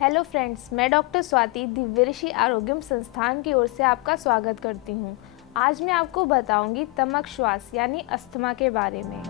Hello friends, मैं doctor Swati Divya Rishi Arogyam संस्थान की ओर से आपका स्वागत करती हूं। आज मैं आपको बताऊंगी तमक श्वास यानी अस्थमा के बारे में।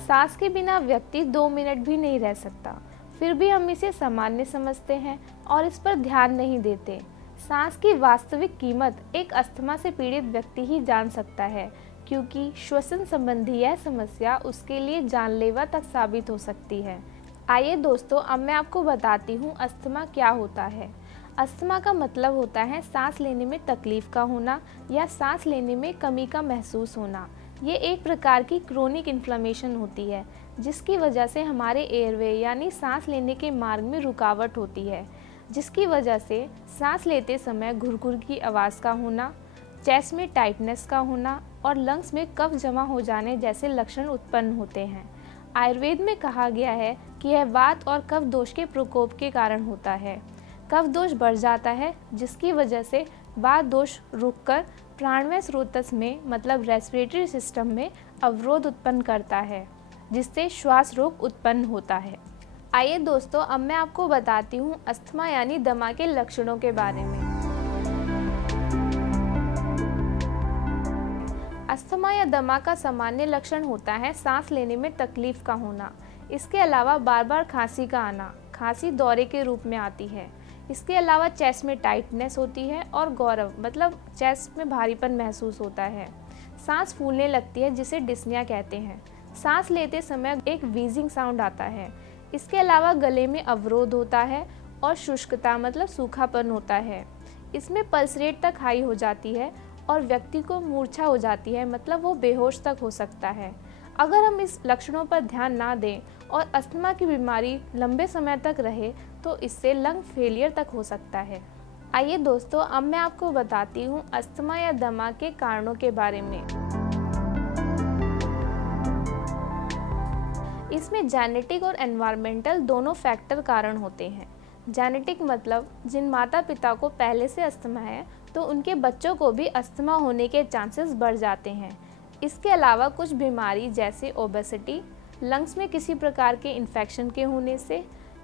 सांस के बिना व्यक्ति 2 मिनट भी नहीं रह सकता, फिर भी हम इसे सामान्य समझते हैं और इस पर ध्यान नहीं देते। सांस की वास्तविक कीमत एक अस्थमा से पीड़ित व्यक्ति ही जान सकता है, क्योंकि श्वसन संबंधी यह समस्या उसके लिए जानलेवा तक साबित हो सकती है। आइए दोस्तों, अब मैं आपको बताती हूँ अस्थमा क्या होता है। अस्थमा का मतलब होता है सांस लेने में तकलीफ का होना या सांस लेने में कमी का महसूस होना। ये एक प्रकार की क्रोनिक इन्फ्लेमेशन होती है, जिसकी वजह से हमारे एयरवे यानी सांस लेने के मार्ग में रुकावट होती है, जिसकी वजह से सांस लेते समय घुरघुर की आवाज़ का होना, चेस्ट में टाइटनेस का होना और लंग्स में कफ जमा हो जाने जैसे लक्षण उत्पन्न होते हैं। आयुर्वेद में कहा गया है कि यह वात और कफ दोष के प्रकोप के कारण होता है। कफ दोष बढ़ जाता है, जिसकी वजह से वात दोष रुककर प्राणवायु स्रोतस में मतलब रेस्पिरेटरी सिस्टम में अवरोध उत्पन्न करता है, जिससे श्वास रोग उत्पन्न होता है। आइए दोस्तों, अब मैं आपको बताती हूँ अस्थमा यानी दमा के लक्षणों के बारे में। अस्थमा या दमा का सामान्य लक्षण होता है सांस लेने में तकलीफ का होना। इसके अलावा बार बार खांसी का आना, खांसी दौरे के रूप में आती है। इसके अलावा चेस्ट में टाइटनेस होती है और गौरव मतलब चेस्ट में भारीपन महसूस होता है। सांस फूलने लगती है, जिसे डिस्निया कहते हैं। सांस लेते समय एक व्हीजिंग साउंड आता है। इसके अलावा गले में अवरोध होता है और शुष्कता मतलब सूखापन होता है। इसमें पल्स रेट तक हाई हो जाती है और व्यक्ति को मूर्छा हो जाती है, मतलब वो बेहोश तक हो सकता है। अगर हम इस लक्षणों पर ध्यान ना दें और अस्थमा की बीमारी लंबे समय तक रहे तो इससे लंग फेलियर तक हो सकता है। आइए दोस्तों, अब मैं आपको बताती हूँ अस्थमा या दमा के कारणों के बारे में। इसमें जेनेटिक और एनवायरमेंटल दोनों फैक्टर कारण होते हैं। जेनेटिक मतलब जिन माता पिता को पहले से अस्थमा है तो उनके बच्चों को भी अस्थमा होने के चांसेस बढ़ जाते हैं। इसके अलावा कुछ बीमारी जैसे ओबेसिटी, लंग्स में किसी प्रकार के इन्फेक्शन के होने से,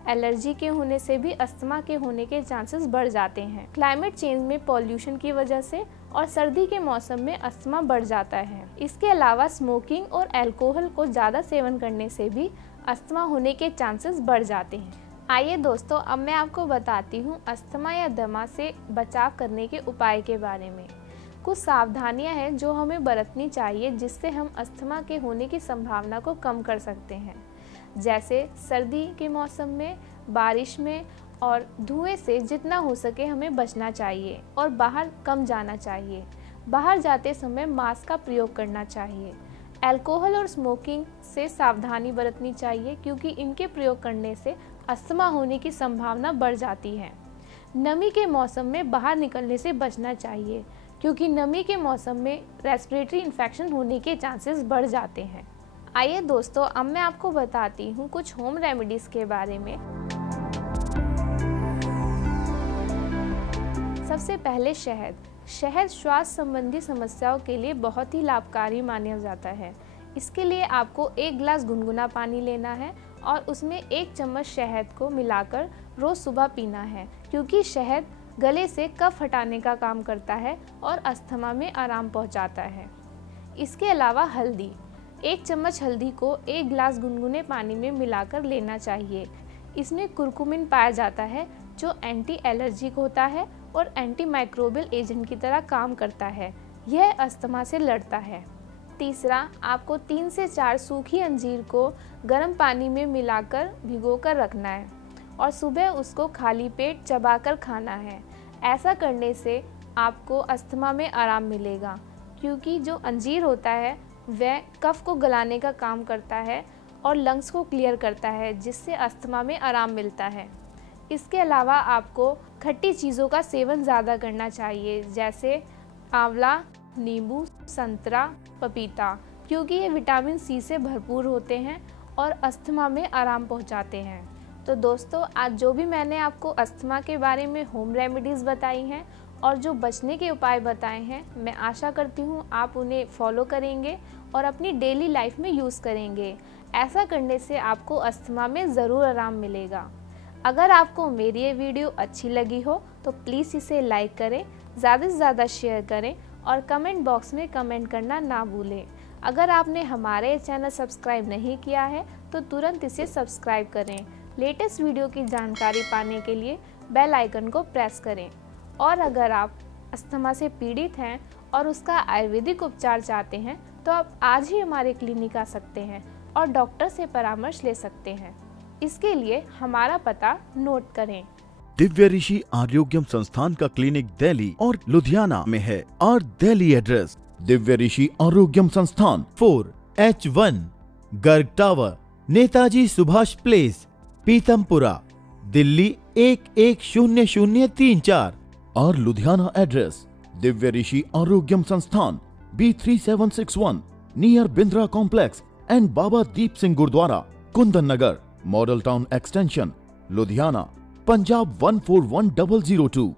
एलर्जी के होने से भी अस्थमा के होने के चांसेस बढ़ जाते हैं। क्लाइमेट चेंज में पॉल्यूशन की वजह से और सर्दी के मौसम में अस्थमा बढ़ जाता है। इसके अलावा स्मोकिंग और अल्कोहल को ज़्यादा सेवन करने से भी अस्थमा होने के चांसेस बढ़ जाते हैं। आइए दोस्तों, अब मैं आपको बताती हूँ अस्थमा या दमा से बचाव करने के उपाय के बारे में। कुछ सावधानियाँ हैं जो हमें बरतनी चाहिए, जिससे हम अस्थमा के होने की संभावना को कम कर सकते हैं। जैसे सर्दी के मौसम में, बारिश में और धुएं से जितना हो सके हमें बचना चाहिए और बाहर कम जाना चाहिए। बाहर जाते समय मास्क का प्रयोग करना चाहिए। अल्कोहल और स्मोकिंग से सावधानी बरतनी चाहिए, क्योंकि इनके प्रयोग करने से अस्थमा होने की संभावना बढ़ जाती है। नमी के मौसम में बाहर निकलने से बचना चाहिए, क्योंकि नमी के मौसम में रेस्पिरेटरी इन्फेक्शन होने के चांसेस बढ़ जाते हैं। आइए दोस्तों, अब मैं आपको बताती हूँ कुछ होम रेमेडीज़ के बारे में। सबसे पहले शहद श्वास संबंधी समस्याओं के लिए बहुत ही लाभकारी माना जाता है। इसके लिए आपको 1 गिलास गुनगुना पानी लेना है और उसमें 1 चम्मच शहद को मिलाकर रोज़ सुबह पीना है, क्योंकि शहद गले से कफ हटाने का काम करता है और अस्थमा में आराम पहुंचाता है। इसके अलावा हल्दी, 1 चम्मच हल्दी को 1 गिलास गुनगुने पानी में मिलाकर लेना चाहिए। इसमें कुरकुमिन पाया जाता है, जो एंटी एलर्जिक होता है और एंटी माइक्रोबियल एजेंट की तरह काम करता है। यह अस्थमा से लड़ता है। तीसरा, आपको 3 से 4 सूखी अंजीर को गर्म पानी में मिलाकर भिगोकर रखना है और सुबह उसको खाली पेट चबाकर खाना है। ऐसा करने से आपको अस्थमा में आराम मिलेगा, क्योंकि जो अंजीर होता है वह कफ को गलाने का काम करता है और लंग्स को क्लियर करता है, जिससे अस्थमा में आराम मिलता है। इसके अलावा आपको खट्टी चीज़ों का सेवन ज़्यादा करना चाहिए, जैसे आंवला, नींबू, संतरा, पपीता, क्योंकि ये विटामिन सी से भरपूर होते हैं और अस्थमा में आराम पहुंचाते हैं। तो दोस्तों, आज जो भी मैंने आपको अस्थमा के बारे में होम रेमेडीज़ बताई हैं और जो बचने के उपाय बताए हैं, मैं आशा करती हूँ आप उन्हें फॉलो करेंगे और अपनी डेली लाइफ में यूज़ करेंगे। ऐसा करने से आपको अस्थमा में ज़रूर आराम मिलेगा। अगर आपको मेरी ये वीडियो अच्छी लगी हो तो प्लीज़ इसे लाइक करें, ज़्यादा से ज़्यादा शेयर करें और कमेंट बॉक्स में कमेंट करना ना भूलें। अगर आपने हमारे चैनल सब्सक्राइब नहीं किया है तो तुरंत इसे सब्सक्राइब करें। लेटेस्ट वीडियो की जानकारी पाने के लिए बेल आइकन को प्रेस करें। और अगर आप अस्थमा से पीड़ित हैं और उसका आयुर्वेदिक उपचार चाहते हैं तो आप आज ही हमारे क्लिनिक आ सकते हैं और डॉक्टर से परामर्श ले सकते हैं। इसके लिए हमारा पता नोट करें। दिव्य ऋषि आरोग्यम संस्थान का क्लिनिक दिल्ली और लुधियाना में है और Delhi address Divya Rishi Arogyam Sansthan 4H1 Garg tower, Netaji Subhash place, Pitampura, Delhi 110034 और Ludhiana address Divya Rishi Arogyam Sansthan B3761 near Bindra complex and Baba Deep Singh Gurudwara, Kundan Nagar, model town extension, Ludhiana, Punjab 141002।